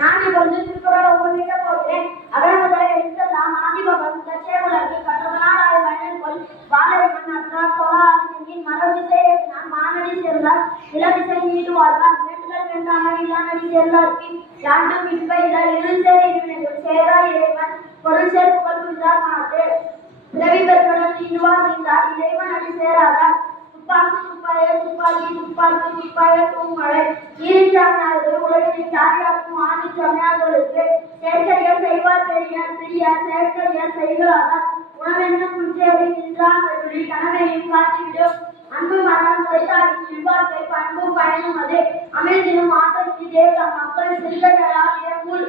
நான் இப்ப வந்து திருக்குறளை உங்ககிட்ட போகிறேன். அகர முதல எழுத்தெல்லாம் ஆதிபகன் தச்சே உலகு கற்றதனால் பயன் கொள் வாழை மன்னற்றார் தொழாதின் மரபிசை நான் மானடி சேர்ந்தார் இளவிசை நீடு வாழ்வார். வேண்டுதல் வேண்டாமல் இல்லானடி சேர்ந்தார்க்கு யாண்டும் மிக்க இட இருசேர் சேரா இறைவன் பொருள் சேர் புகழ் புரிந்தார் மாட்டு பிறவி பெருக்கடல் நீடுவார் நீந்தார். இறைவன் அடி சேராதார் துப்பாக்கி துப்பாய துப்பாக்கி துப்பாக்கி துப்பாய தூமழை நீரிச்சாமியாவது உலகின் சாரியாக்கும் ஆதி சமயாதோருக்கு செயற்கரியார் செய்வார் பெரியார் சிறியார் செயற்கரியார் செய்களாக உணவென்ன குஞ்சேரி நின்றான் வெள்ளி கனவையும் காட்டிவிடும் அன்பு மரணம் உரைத்தாடி இல்வார்த்தை பண்பு பயனும் அது அமைதியும் ஆட்டத்தி தேச மக்கள் சிறுகைகளால் இயங்குள்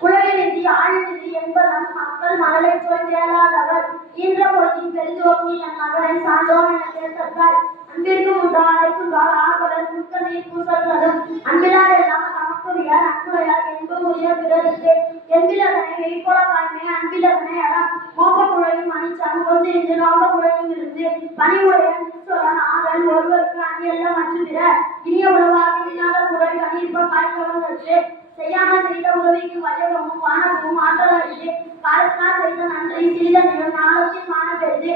குலநிதி ஆழ்நிதி என்பதன் மக்கள் மகளை சொல் கேளாதவர். ஈன்ற பொழுதின் பெரிதோக்கி என் மகளை சான்றோன் என கேட்டார் அன்பிற்கு உண்டா அழைக்குண்டால் ஆர்வலர் முக்க நீர் பூசல்களும் அன்பிலார் எல்லாம் நமக்குரியார் அன்புடையார் என்புரிய பிறருக்கு என்பிலதனை மெய்ப்போல காய்மை அன்பிலதனை அறம் உலகம் குழையும் அணிச்சான் கொண்டிருந்து நோக உலகம் இருந்து பனி உலகம் சொல்லான் ஆதல் ஒருவருக்கு அணியல்ல மற்றும் பிற இனிய உணவாக இல்லாத குரல் கணிப்ப காய்கவர்களுக்கு செய்யாமல் செய்த உதவிக்கு வயகமும் வானமும் ஆற்றலாயிற்று காலத்தினால் செய்த நன்றி சிறிதனையும் நாளத்தில் காண பெறுது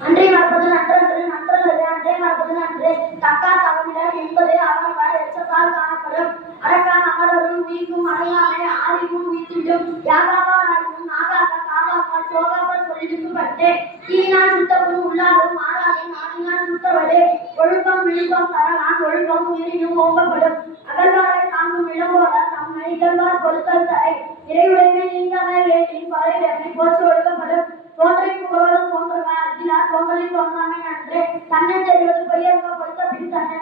நன்றி மறப்பது நன்றன்று நன்றல்லது மறப்பது நன்று தக்கா தவமிடர் என்பது அவர்கள் எச்சத்தால் காணப்படும். அடக்கான் அமரரும் வீக்கும் அடையாமை ஆறிவும் வீழ்த்திவிடும் யாகாவாராயும் நாகாக்க காவாக்கால் சோகாக்கள் சொல்லிடுக்கப்பட்டு தீயினால் சுத்தப்படும் உள்ளாரும் மாறாதே நாடினால் சுத்தவடு ஒழுக்கம் விழுப்பம் தரலான் ஒழுக்கம் உயிரினும் ஓம்பப்படும். அகழ்வாரை தாங்கும் இளம்போல தம்மை இகழ்வார் பொருத்தல் தரை. இறையுடைமை நீங்காத வேண்டின் பறை வெப்பை போச்சு ஒழுக்கப்படும். தோன்றை புகழும் தோன்றுவர் அகிலா தோன்றலை தோன்றாமை நன்று.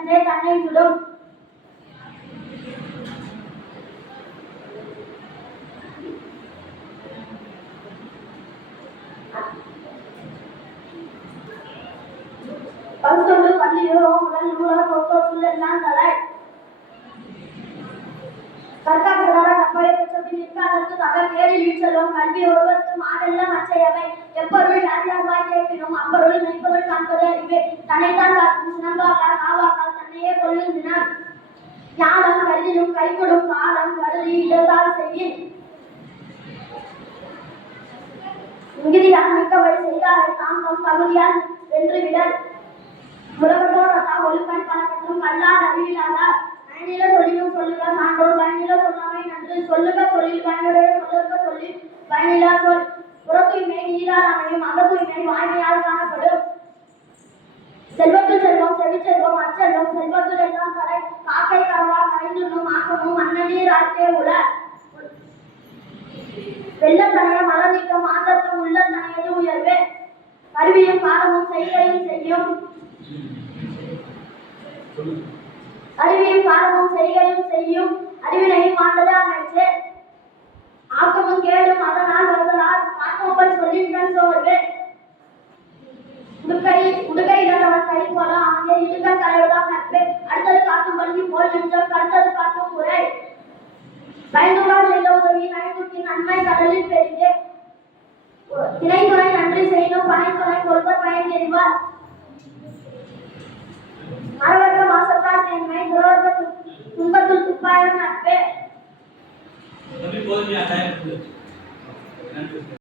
பின் தன்னென்றே தன்னை சுடும் பகுத்தொன்று பள்ளியோ முதல் நூலக பொறுத்தோற்றுள்ள எல்லாம் தலை கற்கா கடற கப்பலை பெற்றபின் நிற்காதற்கு தகர் கல்வி ஒருவருக்கு மாடல்ல மற்றையவை எப்பொருள் யார் யார்வாய் கேட்பினும் அப்பொருள் மெய்ப்பொருள் காண்பது அறிவு. தன்னைத்தான் காக்கும் சினம்பாக்கால் காவாக்கால் தன்னையே கொள்ளுகிறார் ஞானம் கருதினும் கைகொடும் காலம் கருதி இடத்தால் செய்யும் மிகுதியால் மிக்கவை செய்தாரை தாம் தம் தகுதியால் வென்று விடல். உலகத்தோர் ரத்தா ஒழுக்கன் கணக்கற்றும் கல்லார் அறிவிலாதார். நயனில சொல்லியும் சொல்லுக சான்றோர் நன்று சொல்லுக சொல்லில் பயனுடைய சொல்லுக சொல்லி பயனிலா சொல். புறத்தூய்மை நீரால் அமையும் அகத்தூய்மை வாய்மையால் காணப்படும். செல்வத்தில் செல்வம் செவிச்செல்வம் அச்செல்வம் செல்வத்தில் எல்லாம் தலை காக்கை கரவா கரைந்துண்ணும் ஆக்கமும் மன்னநீர் ஆற்றே உல வெள்ளத்தனைய மலர் நீக்கம் ஆந்தத்தம் உள்ளத்தனையது உயர்வே. கருவியும் காலமும் செய்கையும் செய்யும். அறிவையும் காலமும் செய்கையும் செய்யும் அறிவினையும் ஆண்டது அமைச்சு ஆக்கமும் கேடும் அதனால் வருதலால் காக்கோப்பல் சொல்லின்கண் சோர்வு. உடுக்கை உடுக்கை இழந்தவன் கை போல நட்பு. அடுத்தது காட்டும் பள்ளி போல் நெஞ்சம் கடுத்தது காட்டும் முறை பயந்துள்ளா செய்த உதவி நயங்குத்தி நன்மை கடலில் பெரிது திணைத்துறை நன்றி செய்யணும் பனைத்துறை கொள்க பயன் தெரிவார். அறவர்க்க மாசத்தார் தென்மை துறவர்க்க துப்பாயம் நட்பு